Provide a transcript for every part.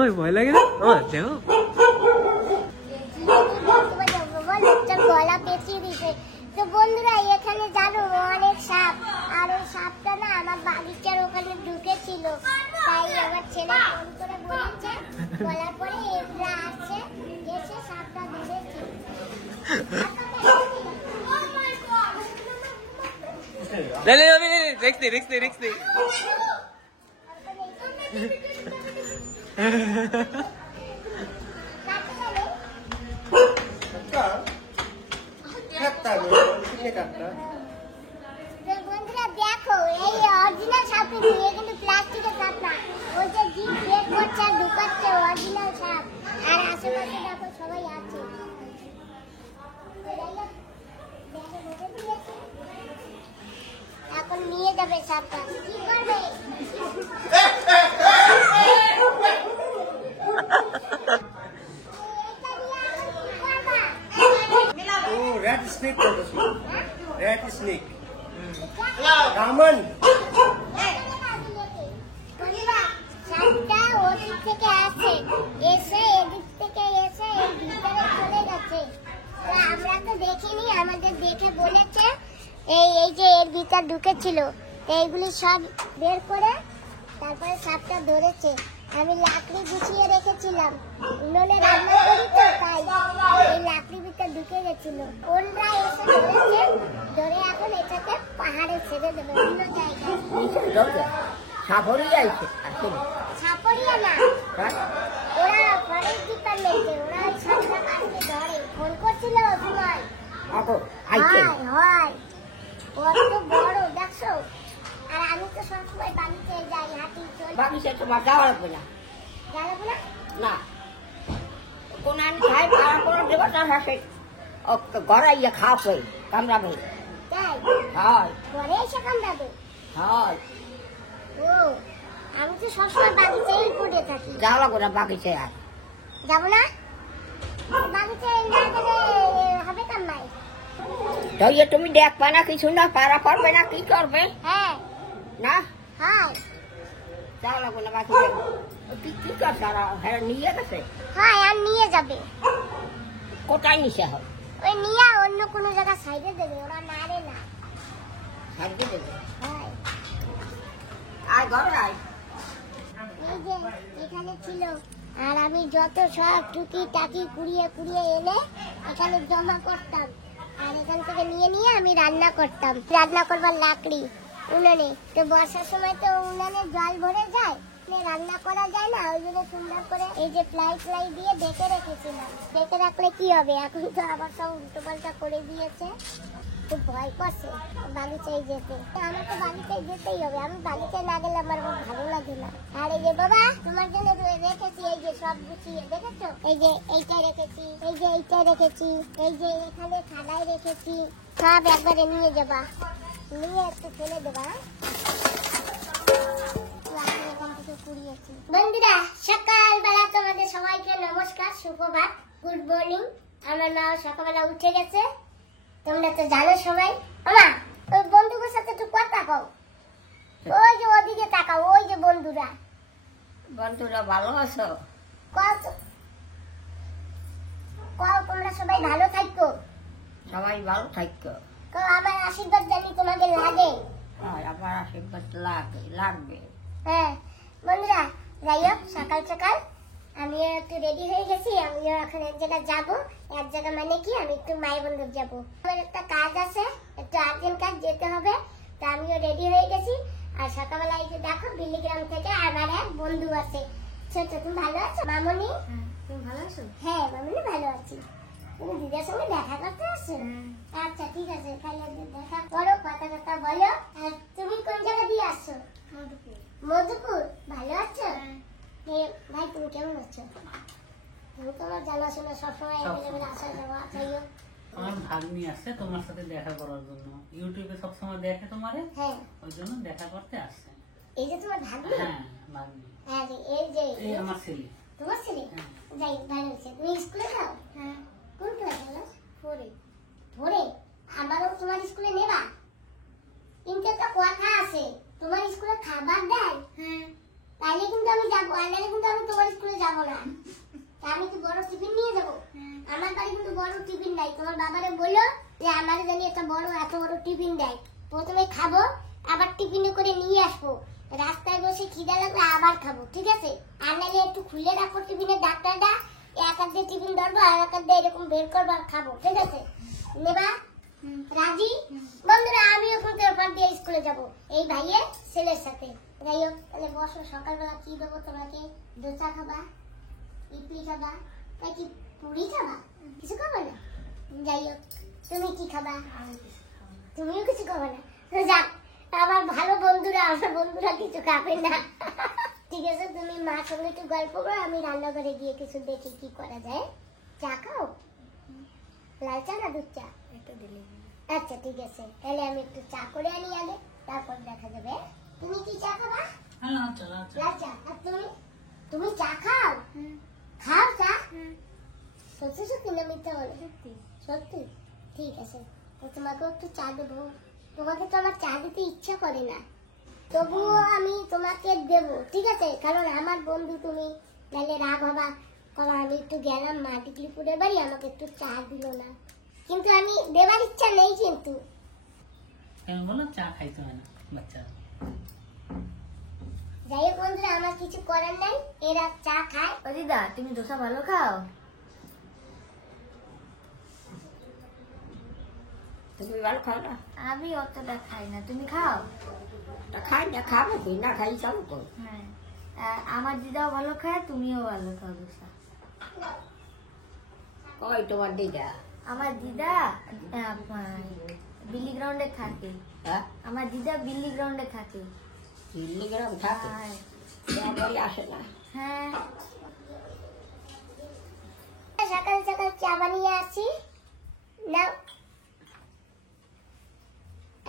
ওই ভয় লাগে না? ও দেখো গলা পেঁচিয়ে দিছে। তো বন্ধুরা এখানে জানো অনেক সাপ, আর ওই সাপটা না আমার বাগিচার ওখানে ঢুকেছিল, তাই আমার ছেলে ফোন করে বলেছে, বলার পরে এরা আসছে, এসে সাপটা ধরেছে। রিক্স নেই বন্ধুরা দেখো এই অরিজিনাল সাপ কিন্তু প্লাস্টিকের সাপ না, ওই যে জিপ বের করছে আর ঢুকাচ্ছে অরিজিনাল সাপ। আর আশেপাশে দেখো সবাই আছে। এখন নিয়ে যাবে সাপটা, কি করবে? Rat snake করতেছি। Rat snake। কামন। সাপটা ওদিক থেকে আসে, এসে এদিক থেকে এসে এই ভিতরে চলে গেছে। তো আমরা তো দেখিনি, আমাদের দেখে বলেছে এই যে এর ভিতর ঢুকেছিল, তো এইগুলি সব বের করে তারপরে সাপটা ধরেছে। আমি লাকড়ি গুছিয়ে রেখেছিলাম, উনুনে রান্না করি তো, তাই এই লাকড়ির ভিতর ঢুকে গেছিল। ওনরা এসে ধরেছে, ধরে এখন এটাকে পাহাড়ে ছেড়ে দেবে অন্য জায়গায়। সাপরিয়া সাপরিয়া না, ওরা ফরেস্ট ডিপার্টমেন্টে, ওরা ওই সাপটা কাটতে ধরে। ফোন করছিল ওই সময়। হয় কত বড় দেখছো। আর আমি তো সবসময় বাড়িতে যাই, হাঁটি চলি। বাগিচা তোমার যাওয়া লাগবে না। যাবো না? না কোন আমি খাই ভাড়া করে দেবো, তার হাসে গড়াইয়া খাওয়াবে কামড়াবে। তাই হয় পরে এসে কামড়াবে? হয়। ও, আমি তো সবসময় বাগিচায় পড়ে থাকি। যাওয়া লাগবে না বাগিচায়। আর যাবো না? বাগিচায় না গেলে হবে কামাই। তাই তুমি দেখবে না, কিছু না পারা করবে না, কি করবে? হ্যাঁ না হয়, যাওয়া লাগবে না বাগিচায়। কি কি করছে? হ্যাঁ নিয়ে গেছে। হয় আর নিয়ে যাবে। কোথায় নিচে হবে? ওই নিয়ে অন্য কোনো জায়গা সাইডে দেবে, ওরা মারে না। সাইডে দেবে। হয় আয় ঘরে আয়। এই যে এখানে ছিল, আর আমি যত সব টুকি টাকি কুড়িয়ে কুড়িয়ে এনে এখানে জমা করতাম, আর এখান থেকে নিয়ে নিয়ে আমি রান্না করতাম। রান্না করবার লাকড়ি উনানে, তো বর্ষার সময় তো উনানে জল ভরে যায়, রান্না করা যায় না, ওই জন্য সুন্দর করে এই যে প্লাই দিয়ে ঢেকে রেখেছিলাম। ঢেকে রাখলে কি হবে, এখন তো আবার সব উল্টো পাল্টা করে দিয়েছে। খুব ভয় করছে বাগিচায় যেতে। আমার তো বাগিচায় যেতেই হবে, আমি বাগিচায় না গেলে আমার ভালো লাগে না। আর এই যে বাবা তোমার জন্য রেখেছি, এই যে সব গুছিয়ে দেখেছো, এই যে এইটা রেখেছি, এই যে এইটা রেখেছি, এই যে এখানে থালায় রেখেছি, সব একবারে নিয়ে যাবা, নিয়ে একটু ফেলে দেবা। বন্ধুরা সকালবেলা তোমাদের সবাইকে নমস্কার, সুপ্রভাত, গুড মর্নিং। আমার মা সকালবেলা উঠে গেছে, তোমরা তো জানো সবাই। আমা ওই বন্ধুদের সাথে একটু কথা কও, ওই যে ওদিকে তাকাও, ওই যে বন্ধুরা। বন্ধুরা ভালো আছো? কও তোমরা সবাই ভালো থাকো। সবাই ভালো থাকো। কও আমার আশীর্বাদ জানি তোমাদের লাগে। আমার আশীর্বাদ লাগবে। হ্যাঁ বন্ধুরা, যাই হোক সকাল সকাল আমিও একটু রেডি হয়ে গেছি। আমিও এখন এক জায়গায় যাবো। এক জায়গা মানে কি, আমি একটু মায়ের বন্ধুর যাবো। আমার একটা কাজ আছে, একটু আর্জেন্ট কাজ, যেতে হবে। তা আমিও রেডি হয়ে গেছি। আর সকালবেলা এই যে দেখো বিলিগ্রাম থেকে আমার এক বন্ধু আছে। ছোট, তুমি ভালো আছো মামনি? তুমি ভালো আছো? হ্যাঁ মামনি ভালো আছি। তুমি দিদার সঙ্গে দেখা করতে আসছো? আচ্ছা ঠিক আছে, তাহলে দেখা করো, কথা বলো। আর তুমি কোন জায়গা দিয়ে আসছো? মধুপুর। ভালো আছো? ভাই তুমি কেমন আছো? তুমি তো আমার জানাশোনা সবসময় আসা যাওয়া। যাই হোক আমার ভাগ্নি আসছে তোমার সাথে দেখা করার জন্য, ইউটিউবে সবসময় দেখে তোমারে, হ্যাঁ ওই জন্য দেখা করতে আসছে। এই যে তোমার ভাগ্নি? হ্যাঁ ভাগ্নি। হ্যাঁ এই যে এই আমার ছেলে। তোমার ছেলে? হ্যাঁ। যাই ভালো হয়েছে। তুমি স্কুলে যাও? হ্যাঁ কোন ক্লাসে হলো? 4 ধরে আবারও তোমার স্কুলে নেবা? কিন্তু একটা কথা আছে, তোমার স্কুলে খাবার দেয়? হ্যাঁ তাইলে কিন্তু আমি যাবো, আর নাহলে কিন্তু আমি তোমার স্কুলে যাবো না। তা আমি কি বড় টিফিন নিয়ে যাবো? আমার বাড়ি কিন্তু বড় টিফিন নাই। তোমার বাবারে বললো যে আমার জানি একটা বড় এত বড় টিফিন দেয়, প্রথমে খাবো আবার টিফিনে করে নিয়ে আসবো, রাস্তায় বসে খিদা লাগলে আবার খাবো, ঠিক আছে? আর নাহলে একটু খুলে রাখো টিফিনের ডাক্তারটা, এক হাত দিয়ে টিফিন ধরবো আর এক হাত দিয়ে এরকম বের করবো আর খাবো, ঠিক আছে? নেবা? রাজি? বন্ধুরা আমিও কিন্তু এরপর দিয়ে স্কুলে যাবো এই ভাইয়ের ছেলের সাথে। যাই হোক, তাহলে বসো, সকালবেলা কি দেবো তোমাকে? দোসা খাবা, ইডলি খাবা, নাকি পুরি খাবা? কিছু খাবা না? যাই হোক, তুমি কি খাবা? তুমিও কিছু খাবা না? যাক, আমার ভালো বন্ধুরা, আমার বন্ধুরা কিছু খাবে না। ঠিক আছে, তুমি মার সঙ্গে একটু গল্প করো, আমি রান্নাঘরে গিয়ে কিছু দেখি কি করা যায়। চা খাও? লাল চা না দুধ চা? এটা দিলে আচ্ছা ঠিক আছে, তাহলে আমি একটু চা করে আনি আগে, তারপর দেখা যাবে। তুমি কি চা খাবা? হ্যাঁ আচ্ছা আচ্ছা লাল চা। আর তুমি? তুমি চা খাও? খাও চা? সত্যি সত্যি না মিথ্যা বলো? সত্যি? ঠিক আছে, তো তোমাকেও একটু চা দেবো। তোমাকে তো আমার চা দিতে ইচ্ছা করে না, তবুও আমি তোমাকে দেবো, ঠিক আছে? কারণ আমার বন্ধু তুমি, নাহলে রাগ হবা, কারণ আমি একটু গেলাম মা টিকলিপুরের বাড়ি, আমাকে একটু চা দিল না, কিন্তু আমি দেবার ইচ্ছা নেই। কিন্তু কেন বলো? চা খাইতে হয় না বাচ্চা। যাই হোক বন্ধুরা, আমার কিছু করার নাই, এরা চা খায়। ও দিদা তুমি ধোসা ভালো খাও? তুমি ভালো খাও না? আমি অতটা খাই না, তুমি খাও? তা খাই না, খাবো কি না খাই চালু করো। হ্যাঁ আমার দিদাও ভালো খায়, তুমিও ভালো খাও ধোসা। কই তোমার দিদা? আমার দিদা বিল্লি গ্রাউন্ডে থাকে। হ্যাঁ, আমার দিদা বিল্লি গ্রাউন্ডে থাকে। চিল্লিগ্রাম থাকে, হ্যাঁ বাড়ি আসে না। হ্যাঁ সকাল সকাল চা বানিয়ে আসি, নাও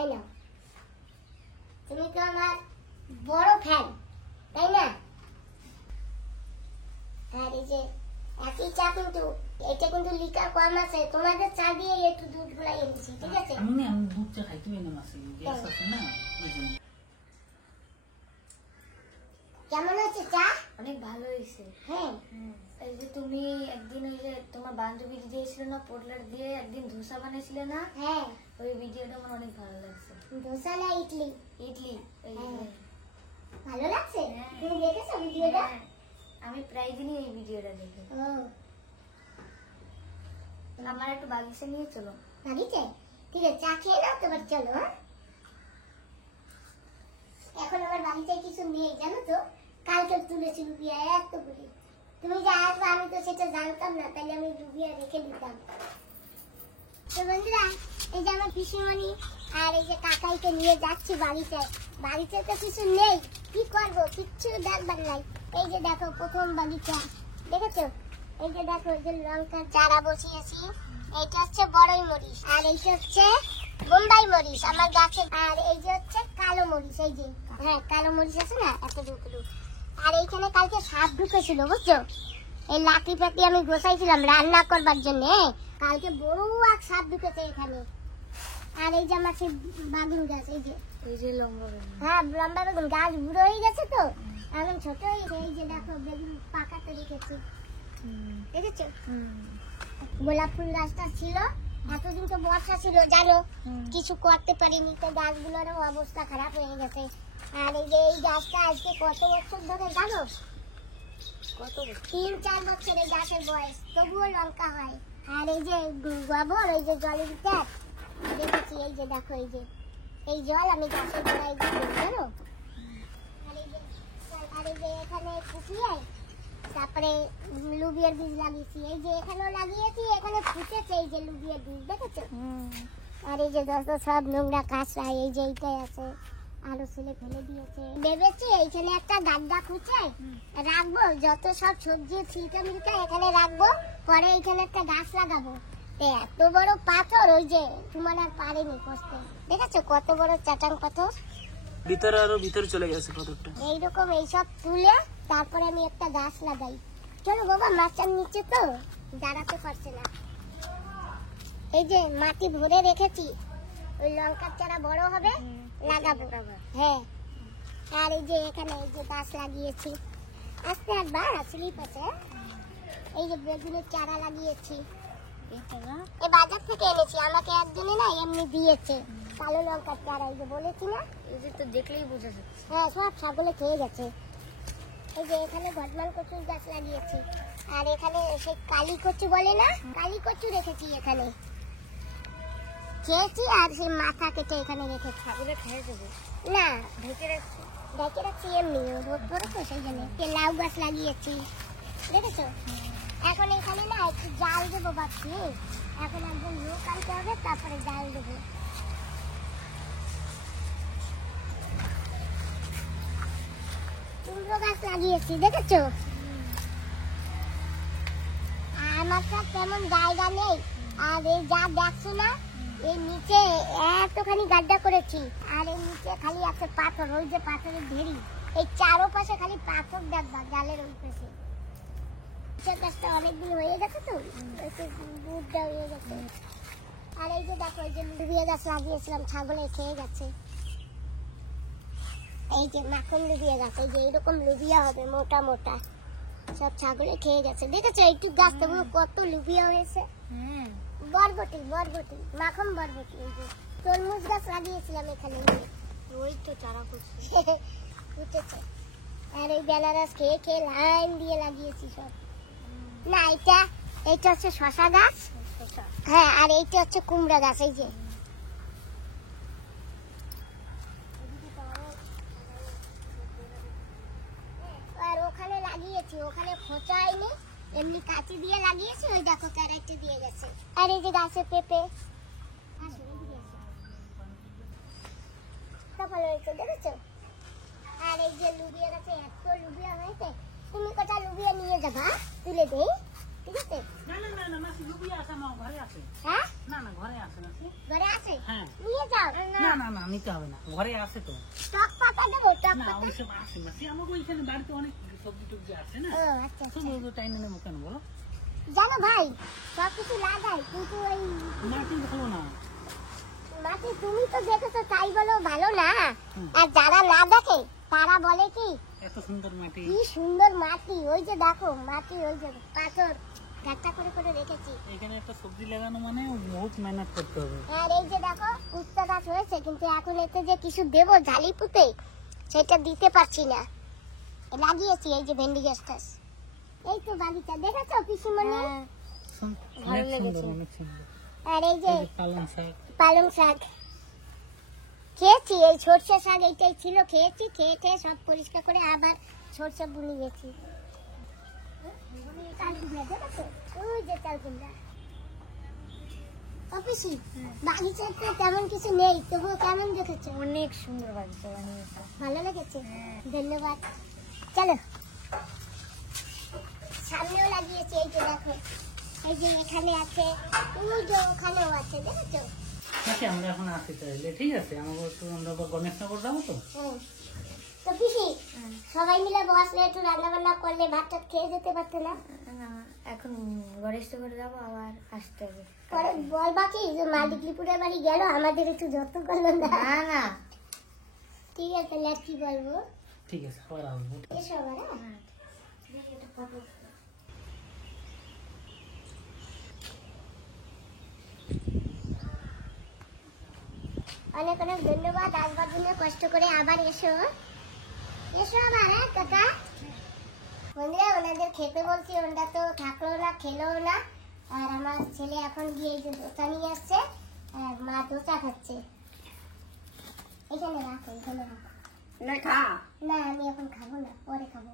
এই নাও। তুমি তো আমার বড় ফ্যান, তাই না? আর এই যে একই চা, কিন্তু এটা কিন্তু লিকার কম আছে, তোমাদের চা দিয়ে একটু দুধ গুলাই এনেছি, ঠিক আছে? আমি দুধ চা খাই, তুমি এনে মাসি গ্যাস আছে না ওই জন্য। কেমন আছে চা? অনেক ভালো হয়েছে। হ্যাঁ, এই যে তুমি একদিন ওই যে তোমার বান্ধবী দিয়েছিল না পোটলার দিয়ে একদিন ধোসা বানিয়েছিলে না, হ্যাঁ। ওই ভিডিওটা আমার অনেক ভালো লাগছে। দোসা না ইডলি? ইডলি ওই হ্যাঁ। ভালো লাগছে? হ্যাঁ। তুমি দেখেছো ভিডিওটা? হ্যাঁ, আমি প্রায় দিনই এই ভিডিওটা দেখি। ও, আমার একটু বাগিচা নিয়ে চলো। বাড়িতে? ঠিক আছে, চা খেয়ে নাও, তোমার চলো। হ্যাঁ, এখন আমার বাড়িতে কিছু নেই জানো তো, কালকে তুলেছি রুবিয়া এতগুলি। তুমি যে আসবে আমি তো সেটা জানতাম না, তাহলে আমি রুবিয়া রেখে দিতাম। তো বন্ধুরা, এই যে আমার পিসিমণি আর এই যে কাকাইকে নিয়ে যাচ্ছি বাড়িতে। বাড়িতে তো কিছু নেই, কি করবো, কিচ্ছু দেখবার নাই। এই যে দেখো প্রথম বাগিচা, দেখেছো? এই যে দেখো, এই যে লঙ্কার চারা বসিয়েছি, এইটা হচ্ছে বড়ই মরিচ, আর এইটা হচ্ছে বোম্বাই মরিচ আমার গাছে, আর এই যে হচ্ছে কালো মরিচ, এই যে হ্যাঁ কালো মরিচ আছে না এত টুকরো। আর এইখানে কালকে সাপ ঢুকেছিল বুঝছো, এই লাঠি পাতি আমি গোছাইছিলাম রান্না করবার জন্য, কালকে বড় এক সাপ ঢুকেছে এখানে। আর এই যে আমার সেই বাগুন গাছ, এই যে এই যে লম্বা বেগুন। হ্যাঁ লম্বা বেগুন গাছ বুড়ো হয়ে গেছে তো, এখন ছোট হয়েছে। এই যে দেখো বেগুন পাকাতে রেখেছি, দেখেছো? গোলাপ ফুল গাছটা ছিল, এতদিন তো বর্ষা ছিল জানো, কিছু করতে পারিনি, তো গাছগুলোরও অবস্থা খারাপ হয়ে গেছে। আর এই যে এই গাছটা আজকে কত বছর ধরে জানো? কত 3-4 বছর এই গাছের বয়স, তবুও লঙ্কা হয়। আর এই যে গোবর, এই যে জলের ট্যাপ দেখেছি, এই যে দেখো এই জল আমি গাছের গোড়ায় দিয়ে দিই জানো। আর এই যে এখানে ফুটিয়ে তারপরে লুবিয়ার বীজ লাগিয়েছি, এই যে এখানেও লাগিয়েছি, এখানে ফুটেছে এই যে লুবিয়ার বীজ, দেখেছো? আর এই যে যত সব নোংরা কাঁচরা এই যে এইটাই আছে, আলু ছেলে ফেলে দিয়েছে। ভেবেছি এইখানে একটা গাড্ডা খুঁজে রাখবো, যত সব সবজি ছিলকা মিলকা এখানে রাখবো, পরে এইখানে একটা গাছ লাগাবো। এত বড় পাথর, ওই যে তোমার আর পারেনি কষ্ট, দেখেছো কত বড় চাটান পাথর, ভিতরে আরো ভিতরে চলে গেছে পাথরটা। এইরকম এইসব তুলে তারপরে আমি একটা গাছ লাগাই। চলো বাবা, মাচার নিচে তো দাঁড়াতে পারছে না। এই যে মাটি ভরে রেখেছি, ওই লঙ্কার চারা বড় হবে লাগাবো। হ্যাঁ, আর এই যে এখানে এই যে গাছ লাগিয়েছি, আস্তে একবার স্লিপ আছে। এই যে বেগুনের চারা লাগিয়েছি, এই বাজার থেকে এনেছি, আমাকে একজনে না এমনি দিয়েছে কালো লঙ্কার চারা। এই যে বলেছি না, এই যে তো দেখলেই বোঝা যাচ্ছে। হ্যাঁ সব ছাগলে খেয়ে গেছে। এই যে এখানে ঘটমান কচুর গাছ লাগিয়েছি, আর এখানে সেই কালী কচু বলে না, কালী কচু রেখেছি এখানে, খেয়েছি। আর সেই মাথা কেটে এখানে রেখেছি। ছাগলে খেয়ে যাবে না, ঢেকে রাখছি। ডেকে রাখছি এমনি, রোদ পড়েছে সেই জন্য। লাউ গাছ লাগিয়েছি, দেখেছো? এখন এখানে না একটু জাল দেবো ভাবছি। এখন একজন লোক আনতে হবে, তারপরে জাল দেবো। কুমড়ো গাছ লাগিয়েছি, দেখেছো? আমার তো তেমন জায়গা নেই, আর এই যা দেখছো না, এই নিচে এতখানি গাড্ডা করেছি, আর এই নিচে খালি আছে পাথর, ওই যে পাথরের ঢেরি। এই চারোপাশে খালি পাথর দেখবা, জালের ওই পাশে। গাছটা অনেকদিন হয়ে গেছে তো, একটু বুটটা হয়ে গেছে। আর এই যে দেখো, এই যে লুবিয়া গাছ লাগিয়েছিলাম, ছাগলে খেয়ে গেছে। এই যে মাখন লুবিয়া গাছ, এই যে এইরকম লুবিয়া হবে মোটা মোটা, সব ছাগলে খেয়ে গেছে, দেখেছো? একটু গাছ তবু কত লুবিয়া হয়েছে। বরবটি, বরবটি, মাখন বরবটি। এই যে তরমুজ গাছ লাগিয়েছিলাম এখানে, ওই তো চারা করছি। উঠেছে। আর এই বেনারস খেয়ে খেয়ে লাইন দিয়ে লাগিয়েছি সব। না, এইটা হচ্ছে শশা গাছ। হ্যাঁ, আর এইটা হচ্ছে কুমড়া গাছ। এই যে আর ওখানে লাগিয়েছি, ওখানে খোঁচা হয়নি, এমনি কাঁচি দিয়ে লাগিয়েছি। ওই দেখো ক্যারেটে দিয়ে গেছে। আর এই যে গাছে পেঁপে সফল হয়েছে, দেখেছো? আর এই যে লুবিয়া গাছে এত লুবিয়া হয়েছে, তুমি কটা লুবিয়া নিয়ে যাবা, তুলে দেই, ঠিক আছে? না না না না মাসি, লুবিয়া আছে আমার ঘরে আছে। হ্যাঁ, না না ঘরে আছে মাসি। ঘরে আছে? হ্যাঁ। নিয়ে যাও। না না না নিতে হবে না, ঘরে আছে তো। টক পাতা দেবো, টক না পাতা। ওইসব আছে মাসি, আমার ওইখানে বাড়িতে অনেক সবজি টবজি আছে না। ও আচ্ছা, শুধু ওগুলো টাইনে নেবো কেন বলো? জানো ভাই, সব কিছু লাগাই, কিন্তু ওই মাটি ভালো না। মাটি তুমি তো দেখেছো, তাই বলো ভালো না। আর যারা না দেখে তারা বলে কি এত সুন্দর মাটি। কি সুন্দর মাটি। ওই যে দেখো মাটি, ওই যে পাথর গাঁটটা করে করে রেখেছি। এখানে একটা সবজি লাগানো মানে বহুত মেহনত করতে হবে। আর এই যে দেখো উস্তা গাছ হয়েছে, কিন্তু এখন এতে যে কিছু দেবো ঝালি পুঁতে, সেটা দিতে পারছি না। লাগিয়েছি এই যে ভেন্ডি গাছটা, এই তো বাগিচা, দেখেছো পিসিমণি? অনেক সুন্দর, অনেক সুন্দর। আর এই যে পালং শাক, পালং শাক খেয়েছি, এই সর্ষে শাক এইটাই ছিল, খেয়েছি। খেয়ে খেয়ে সব পরিষ্কার করে আবার সর্ষে বুনি গেছি। চাল কুমড়া দেখেছো? ওই যে চাল কুমড়া। অফিসি বাগিচাতে তেমন কিছু নেই, তবুও কেমন দেখেছো? অনেক সুন্দর বাগিচা বানিয়েছে। ভালো লেগেছে, ধন্যবাদ। চলো, সামনেও লাগিয়েছি, এই যে দেখো, এই যে এখানে আছে, ওই যে ওখানেও আছে, দেখেছো? মাসি আমরা এখন আসি তাহলে, ঠিক আছে? আমাকে একটু, আমরা গণেশনগর যাবো তো। তো পিসি, সবাই মিলে বসলে একটু রান্না বান্না করলে ভাত টাত খেয়ে যেতে পারতো না? না, এখন গণেশ করে যাবো, আবার আসতে হবে। পরে বলবা কি যে মালিকলিপুরের বাড়ি গেল, আমাদের একটু যত্ন করলো না? না না, ঠিক আছে, তাহলে আর কি বলবো? ঠিক আছে, আবার আসবো। এসো আবার। হ্যাঁ, অনেক অনেক ধন্যবাদ আসবার জন্য, কষ্ট করে আবার এসো। এসো আবার। হ্যাঁ কাকা, বন্ধুরা ওনাদের খেতে বলছি, ওনারা তো থাকলো না, খেলো না। আর আমার ছেলে এখন গিয়ে এই যে দোসা নিয়ে আসছে, আর মা দোসা খাচ্ছে। এখানে রাখো, এখানে রাখো। না খা। না, আমি এখন খাবো না, পরে খাবো।